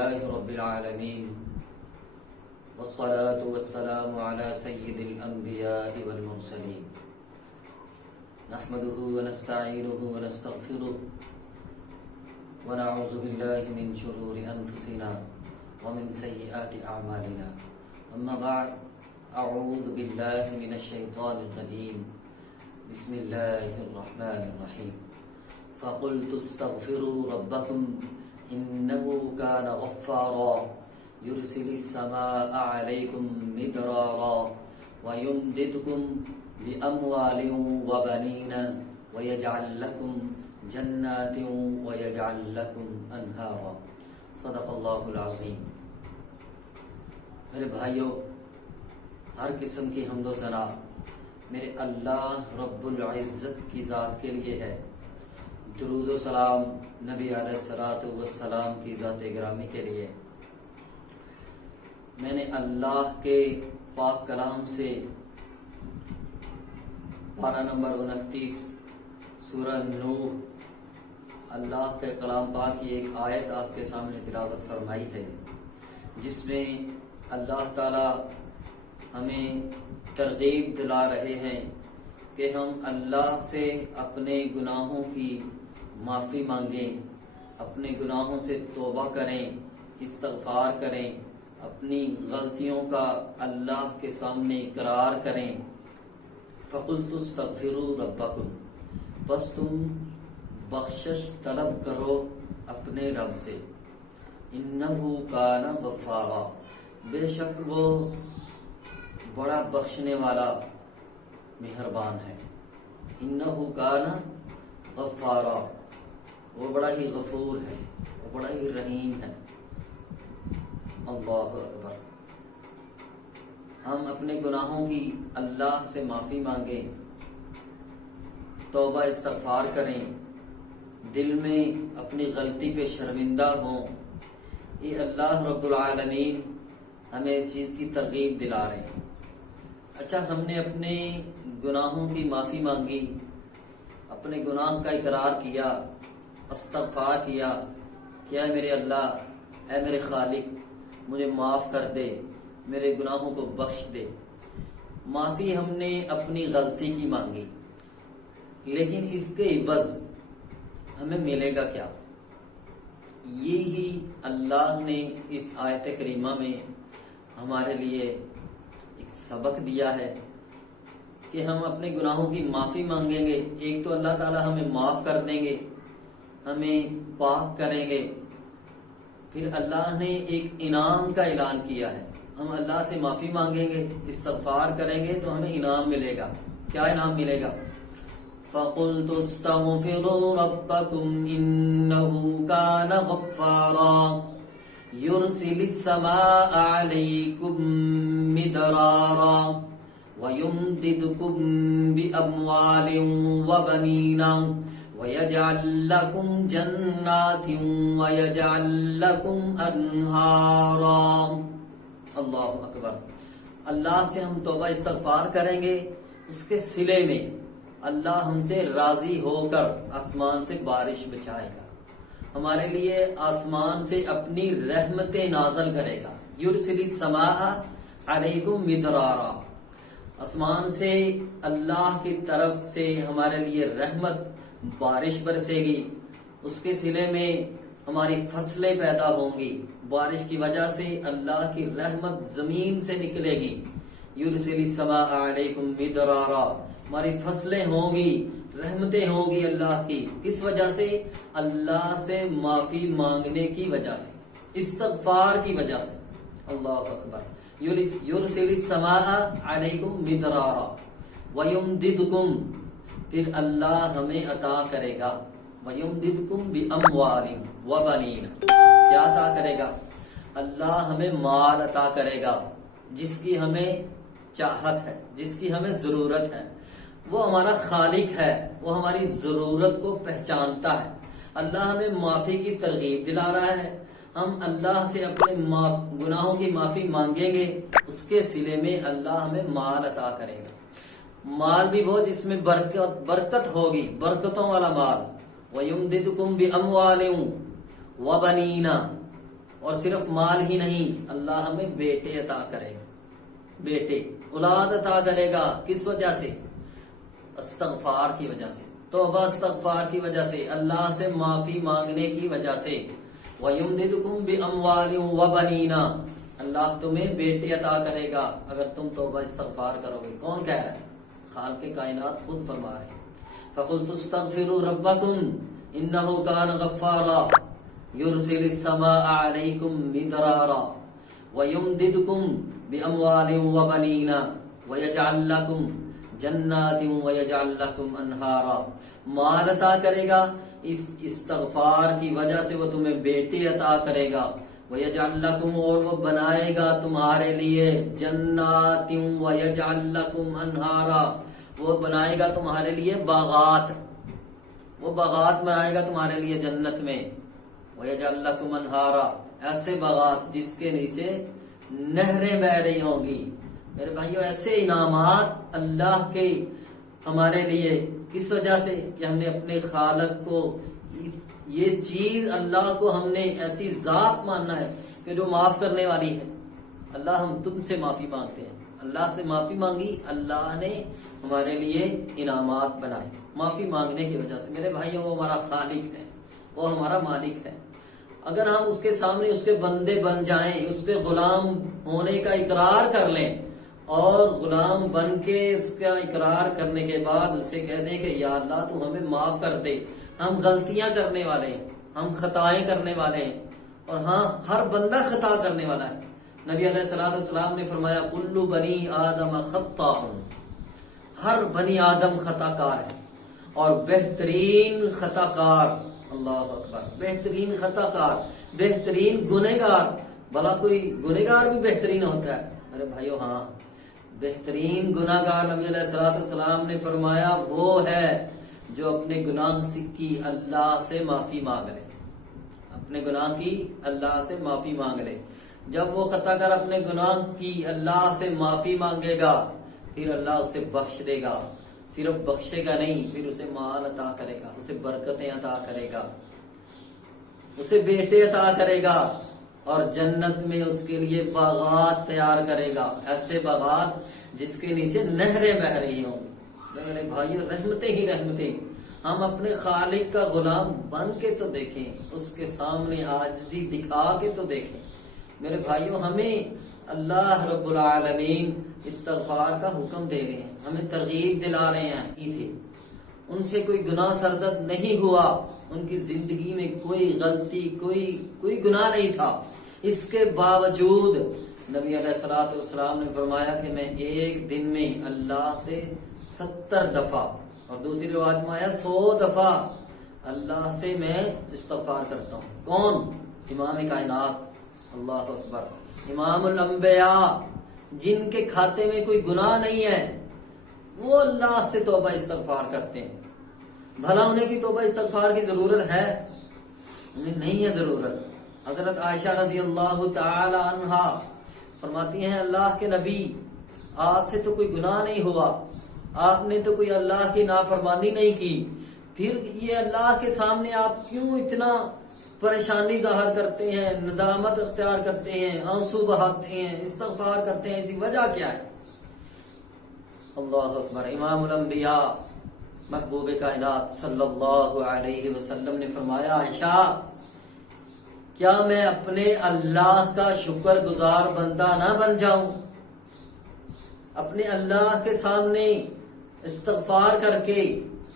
لله رب العالمين والصلاة والسلام على سيد الأنبياء والمرسلين نحمده ونستعينه ونستغفره ونعوذ بالله من شرور أنفسنا ومن سيئات أعمالنا أما بعد أعوذ بالله من الشيطان الرجيم بسم الله الرحمن الرحيم فقلت استغفروا ربكم إنه كان غفارا يرسل السماء عليكم مدرارا ويمددكم بأموال وبنين ويجعل لكم جنات ويجعل لكم أنهارا صدق اللہ العظیم۔ میرے بھائیوں، ہر قسم کی حمد و ثنا میرے اللہ رب العزت کی ذات کے لیے ہے۔ درود و سلام نبی علیہ الصلوۃ والسلام کی ذات گرامی کے لیے۔ میں نے اللہ کے پاک کلام سے پارہ نمبر 29 سورہ نوح، اللہ کے کلام پاک کی ایک آیت آپ کے سامنے تلاوت فرمائی ہے، جس میں اللہ تعالی ہمیں ترغیب دلا رہے ہیں کہ ہم اللہ سے اپنے گناہوں کی معافی مانگیں، اپنے گناہوں سے توبہ کریں، استغفار کریں، اپنی غلطیوں کا اللہ کے سامنے اقرار کریں۔ فَقُلْتُ اسْتَغْفِرُوا رَبَّكُمْ، بس تم بخشش طلب کرو اپنے رب سے۔ اِنَّهُ كَانَ غَفَّارًا، بے شک وہ بڑا بخشنے والا مہربان ہے۔ اِنَّهُ كَانَ غَفَّارًا، وہ بڑا ہی غفور ہے، وہ بڑا ہی رحیم ہے۔ اللہ اکبر۔ ہم اپنے گناہوں کی اللہ سے معافی مانگیں، توبہ استغفار کریں، دل میں اپنی غلطی پہ شرمندہ ہوں۔ یہ اللہ رب العالمین ہمیں اس چیز کی ترغیب دلا رہے ہیں۔ اچھا، ہم نے اپنے گناہوں کی معافی مانگی، اپنے گناہ کا اقرار کیا، استغفار کیا کہ اے میرے اللہ، اے میرے خالق، مجھے معاف کر دے، میرے گناہوں کو بخش دے۔ معافی ہم نے اپنی غلطی کی مانگی، لیکن اس کے عوض ہمیں ملے گا کیا؟ یہی اللہ نے اس آیت کریمہ میں ہمارے لیے ایک سبق دیا ہے کہ ہم اپنے گناہوں کی معافی مانگیں گے، ایک تو اللہ تعالی ہمیں معاف کر دیں گے، ہمیں پاک کریں گے۔ پھر اللہ نے ایک انعام کا اعلان کیا ہے، ہم اللہ سے معافی مانگیں گے، استغفار کریں گے تو ہمیں انعام ملے گا۔ کیا انعام ملے گا؟ فَقُلْتُ اسْتَغْفِرُوا رَبَّكُمْ إِنَّهُ كَانَ غَفَّارًا يُرْسِلِ السَّمَاءَ عَلَيْكُمْ مِدْرَارًا وَيُمْدِدْكُمْ بِأَمْوَالٍ وَبَنِينَ وَيَجْعَلْ لَكُمْ جَنَّاتٍ وَيَجْعَلْ لَكُمْ أَنْهَارًا۔ اللہ اکبر۔ اللہ سے ہم توبہ استغفار کریں گے، اس کے صلے میں اللہ ہم سے راضی ہو کر آسمان سے بارش بچھائے گا، ہمارے لیے آسمان سے اپنی رحمتیں نازل کرے گا۔ یرسل السماء علیکم مدرارا، آسمان سے اللہ کی طرف سے ہمارے لیے رحمت، بارش برسے گی، اس کے صلے میں ہماری فصلیں پیدا ہوں گی، بارش کی وجہ سے اللہ کی رحمت زمین سے نکلے گی۔ یرسل السماء علیکم مدرارا، ہماری فصلیں ہوں گی، رحمتیں ہوں گی اللہ کی۔ کس وجہ سے؟ اللہ سے معافی مانگنے کی وجہ سے، استغفار کی وجہ سے۔ اللہ اکبر۔ یرسل السماء علیکم مدرارا ویمددکم، پھر اللہ ہمیں عطا کرے گا، وَيُمْدِدْكُمْ بِأَمْوَالٍ وَبَنِينَ، کیا عطا کرے گا؟ اللہ ہمیں مال عطا کرے گا، جس کی ہمیں چاہت ہے، جس کی ہمیں ضرورت ہے۔ وہ ہمارا خالق ہے، وہ ہماری ضرورت کو پہچانتا ہے۔ اللہ ہمیں معافی کی ترغیب دلا رہا ہے، ہم اللہ سے اپنے گناہوں کی معافی مانگیں گے، اس کے صلے میں اللہ ہمیں مال عطا کرے گا۔ مال بھی وہ جس میں برکت ہوگی، برکتوں والا مال۔ وَيُمْدِدْكُمْ بِأَمْوَالٍ وَبَنِينَ، اور صرف مال ہی نہیں، اللہ ہمیں بیٹے عطا کرے گا، بیٹے اولاد عطا کرے گا۔ کس وجہ سے؟ استغفار کی وجہ سے، توبہ استغفار کی وجہ سے، اللہ سے معافی مانگنے کی وجہ سے۔ وَيُمْدِدُكُمْ بِأَمْوَالٍ وَبَنِينَ، اللہ تمہیں بیٹے عطا کرے گا اگر تم توبہ استغفار کرو گے۔ کون کہہ رہا ہے؟ خالق کائنات خود فرما رہے ہیں۔ فَقُلْتُ اسْتَغْفِرُوا رَبَّكُمْ إِنَّهُ كَانَ غَفَّارًا يُرْسِلِ السَّمَاءَ عَلَيْكُمْ مِدْرَارًا وَيُمْدِدْكُمْ بِأَمْوَالٍ وَبَنِينَ وَيَجْعَلْ لَكُمْ جنات وَيَجْعَلْ لَكُمْ أَنْهَارًا، مال عطا کرے گا، اس استغفار کی وجہ سے وہ تمہیں بیٹے عطا کرے گا۔ وَيَجْعَلْ لَكُمْ، اور وہ بنائے گا تمہارے لیے، جنات وَيَجْعَلْ لَكُمْ أَنْهَارًا، وہ بنائے گا تمہارے لیے باغات، وہ باغات بنائے گا تمہارے لیے جنت میں۔ وَيَجْعَلْ لَكُمْ أَنْهَارًا، ایسے باغات جس کے نیچے نہریں بہ رہی ہوں گی۔ میرے بھائیو، ایسے انعامات اللہ کے ہمارے لیے، کس وجہ سے؟ کہ ہم نے اپنے خالق کو، یہ چیز اللہ کو ہم نے ایسی ذات ماننا ہے کہ جو معاف کرنے والی ہے۔ اللہ ہم تم سے معافی مانگتے ہیں، اللہ سے معافی مانگی، اللہ نے ہمارے لیے انعامات بنائے معافی مانگنے کی وجہ سے۔ میرے بھائیو، وہ ہمارا خالق ہے، وہ ہمارا مالک ہے۔ اگر ہم اس کے سامنے اس کے بندے بن جائیں، اس کے غلام ہونے کا اقرار کر لیں، اور غلام بن کے اس کا اقرار کرنے کے بعد اسے کہہ دیں کہ یا اللہ تو ہمیں معاف کر دے، ہم غلطیاں کرنے والے ہیں، ہم خطائیں کرنے والے ہیں، اور ہاں ہر بندہ خطا کرنے والا ہے۔ نبی علیہ الصلوۃ والسلام نے فرمایا کل بنی آدم خطاء، ہر بنی آدم خطا کار ہے، اور بہترین خطا کار، اللہ اکبر، بہترین خطا کار، بہترین گنہگار، بھلا کوئی گنہگار بھی بہترین ہوتا ہے؟ میرے بھائیو ہاں، بہترین گناہ گار نبی علیہ الصلوۃ والسلام نے فرمایا وہ ہے جو اپنے گناہ کی اللہ سے معافی مانگ لے، اپنے گناہ کی اللہ سے معافی مانگ لے۔ جب وہ خطا کر اپنے گناہ کی اللہ سے معافی مانگے گا، پھر اللہ اسے بخش دے گا، صرف بخشے گا نہیں، پھر اسے مال عطا کرے گا، اسے برکتیں عطا کرے گا، اسے بیٹے عطا کرے گا، اور جنت میں اس کے لیے باغات تیار کرے گا، ایسے باغات جس کے نیچے نہریں بہ رہی ہوں۔ میرے بھائیو، رحمتیں ہی رحمتیں۔ ہم اپنے خالق کا غلام بن کے تو دیکھیں، اس کے سامنے عاجزی دکھا کے تو دیکھیں۔ میرے بھائیو، ہمیں اللہ رب العالمین استغفار کا حکم دے رہے ہیں، ہمیں ترغیب دلا رہے ہیں۔ ان سے کوئی گناہ سرزد نہیں ہوا، ان کی زندگی میں کوئی غلطی، کوئی گناہ نہیں تھا، اس کے باوجود نبی علیہ الصلوۃ والسلام نے فرمایا کہ میں ایک دن میں اللہ سے 70 دفعہ، اور دوسری روایت میں آیا 100 دفعہ اللہ سے میں استغفار کرتا ہوں۔ کون؟ امام کائنات، اللہ اکبر، امام الانبیاء، جن کے کھاتے میں کوئی گناہ نہیں ہے، وہ اللہ سے توبہ استغفار کرتے ہیں۔ بھلا انہیں کی توبہ استغفار کی ضرورت ہے؟ انہیں نہیں ہے ضرورت۔ حضرت عائشہ رضی اللہ تعالی عنہا فرماتی ہیں اللہ کے نبی، آپ سے تو کوئی گناہ نہیں ہوا، آپ نے تو کوئی اللہ کی نافرمانی نہیں کی، پھر یہ اللہ کے سامنے آپ کیوں اتنا پریشانی ظاہر کرتے ہیں، ندامت اختیار کرتے ہیں، آنسو بہاتے ہیں، استغفار کرتے ہیں، اسی وجہ کیا ہے؟ اللہ اکبر۔ امام الانبیاء محبوب کائنات صلی اللہ علیہ وسلم نے فرمایا عائشہ، کیا میں اپنے اللہ کا شکر گزار بندہ نہ بن جاؤں؟ اپنے اللہ کے سامنے استغفار کر کے،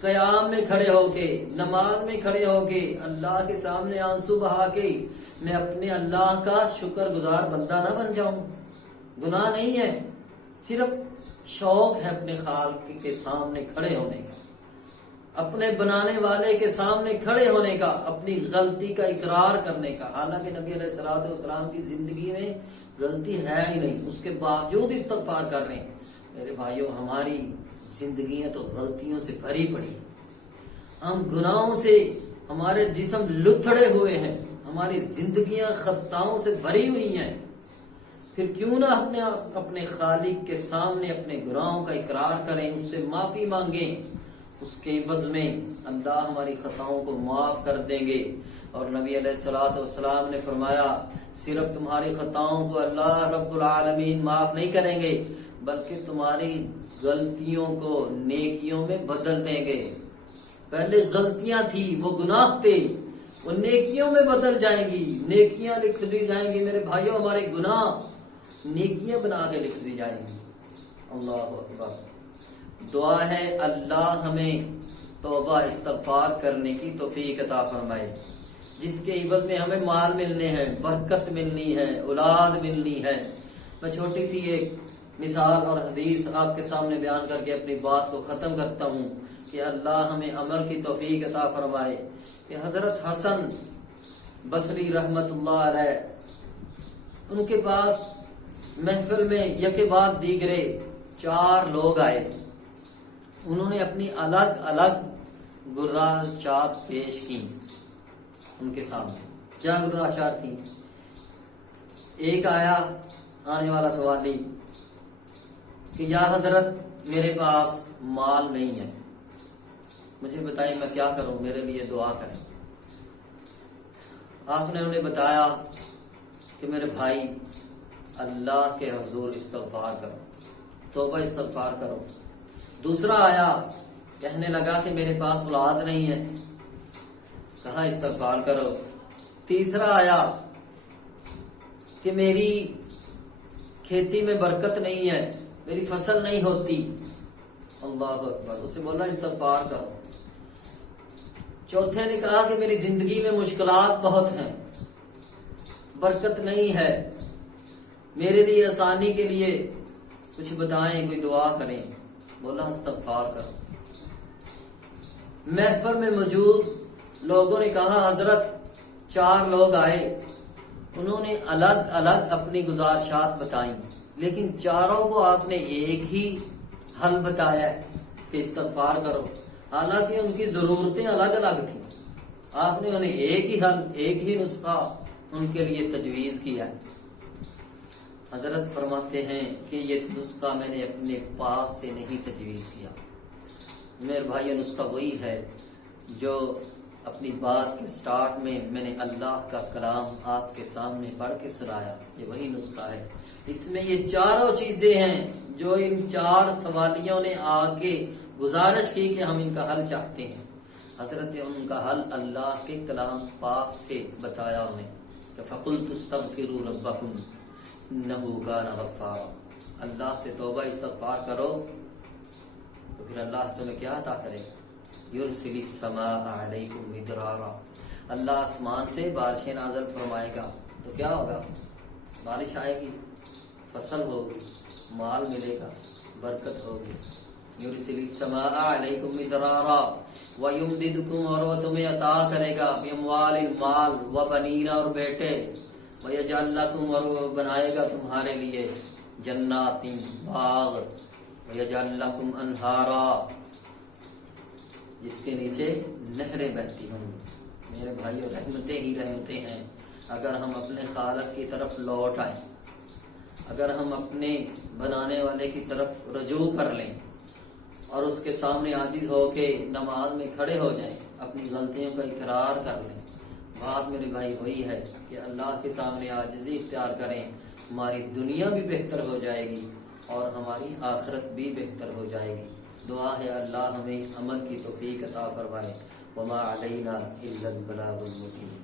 قیام میں کھڑے ہو کے، نماز میں کھڑے ہو کے، اللہ کے سامنے آنسو بہا کے میں اپنے اللہ کا شکر گزار بندہ نہ بن جاؤں؟ گناہ نہیں ہے، صرف شوق ہے اپنے خالق کے سامنے کھڑے ہونے کا، اپنے بنانے والے کے سامنے کھڑے ہونے کا، اپنی غلطی کا اقرار کرنے کا۔ حالانکہ نبی علیہ الصلوۃ والسلام کی زندگی میں غلطی ہے ہی نہیں، اس کے باوجود استغفار کر رہے ہیں۔ میرے بھائیوں، ہماری زندگیاں تو غلطیوں سے بھری پڑی، ہم گناہوں سے، ہمارے جسم لتھڑے ہوئے ہیں، ہماری زندگیاں خطاؤں سے بھری ہوئی ہیں۔ پھر کیوں نہ اپنے خالق کے سامنے اپنے گناہوں کا اقرار کریں، اس سے معافی مانگیں، اس کے عوض میں اللہ ہماری خطاؤں کو معاف کر دیں گے۔ اور نبی علیہ الصلوۃ والسلام نے فرمایا صرف تمہاری خطاؤں کو اللہ رب العالمین معاف نہیں کریں گے بلکہ تمہاری غلطیوں کو نیکیوں میں بدل دیں گے۔ پہلے غلطیاں تھی، وہ گناہ تھے، وہ نیکیوں میں بدل جائیں گی، نیکیاں لکھ دی جائیں گی۔ میرے بھائیوں، ہمارے گناہ نیکیاں بنا کے لکھ دی جائیں گی۔ اللہ اکبر۔ دعا ہے اللہ ہمیں توبہ استغفار کرنے کی توفیق عطا فرمائے، جس کے عوض میں ہمیں مال ملنے ہیں، برکت ملنی ہے، اولاد ملنی ہے۔ میں چھوٹی سی ایک مثال اور حدیث آپ کے سامنے بیان کر کے اپنی بات کو ختم کرتا ہوں کہ اللہ ہمیں عمل کی توفیق عطا فرمائے کہ حضرت حسن بصری رحمت اللہ علیہ، ان کے پاس محفل میں یکے بعد دیگرے 4 لوگ آئے۔ انہوں نے اپنی الگ الگ گزارشات پیش کی ان کے سامنے۔ کیا گزارشات تھیں؟ ایک آیا آنے والا سوالی کہ یا حضرت میرے پاس مال نہیں ہے، مجھے بتائیں میں کیا کروں، میرے لیے دعا کریں۔ آپ نے انہیں بتایا کہ میرے بھائی اللہ کے حضور استغفار کرو، توبہ استغفار کرو۔ دوسرا آیا، کہنے لگا کہ میرے پاس اولاد نہیں ہے، کہا استغفار کرو۔ تیسرا آیا کہ میری کھیتی میں برکت نہیں ہے، میری فصل نہیں ہوتی، اللہ اکبر، اسے بولا استغفار کرو۔ چوتھے نے کہا کہ میری زندگی میں مشکلات بہت ہیں، برکت نہیں ہے، میرے لیے آسانی کے لیے کچھ بتائیں، کوئی دعا کریں، بولا استغفار کرو۔ محفل میں موجود لوگوں نے کہا حضرت 4 لوگ آئے، انہوں نے الگ الگ اپنی گزارشات بتائیں، لیکن چاروں کو آپ نے ایک ہی حل بتایا ہے کہ استغفار کرو، حالانکہ ان کی ضرورتیں الگ الگ تھیں۔ آپ نے انہیں ایک ہی حل، ایک ہی نسخہ ان کے لیے تجویز کیا۔ حضرت فرماتے ہیں کہ یہ نسخہ میں نے اپنے پاس سے نہیں تجویز کیا، میرے بھائی نسخہ وہی ہے جو اپنی بات کے سٹارٹ میں نے اللہ کا کلام آپ کے سامنے پڑھ کے سنایا، یہ وہی نسخہ ہے۔ اس میں یہ چاروں چیزیں ہیں جو ان 4 سوالیوں نے آ کے گزارش کی کہ ہم ان کا حل چاہتے ہیں۔ حضرت ان کا حل اللہ کے کلام پاک سے بتایا انہیں کہ فَقُلْتُ اسْتَغْفِرُوا رَبَّكُمْ إِنَّهُ كَانَ غَفَّارًا، اللہ سے توبہ استغفار کرو تو پھر اللہ تمہیں کیا عطا کرے گا؟ یرسل السماء علیکم مدرارا، اللہ آسمان سے بارشیں نازل فرمائے گا تو کیا ہوگا؟ بارش آئے گی، فصل ہوگی، مال ملے گا، برکت ہوگی۔ یرسل السماء علیکم مدرارا ویمددکم، اور وہ تمہیں عطا کرے گا باموال، مال، وبنین، اور بیٹے، ویجعل لکم، اور وہ بنائے گا تمہارے لیے جنات، باغ، ویجعل لکم انہارا، جس کے نیچے نہریں بہتی ہوں۔ میرے بھائیو، رحمتیں ہی رحمتیں ہیں اگر ہم اپنے خالق کی طرف لوٹ آئیں، اگر ہم اپنے بنانے والے کی طرف رجوع کر لیں اور اس کے سامنے عاجز ہو کے نماز میں کھڑے ہو جائیں، اپنی غلطیوں کا اقرار کر لیں۔ بات میرے بھائی وہی ہے کہ اللہ کے سامنے عاجزی اختیار کریں، ہماری دنیا بھی بہتر ہو جائے گی اور ہماری آخرت بھی بہتر ہو جائے گی۔ دعا ہے اللہ ہمیں عمل کی توفیق عطا فرمائے۔ وما علینا الا البلاغ المبین۔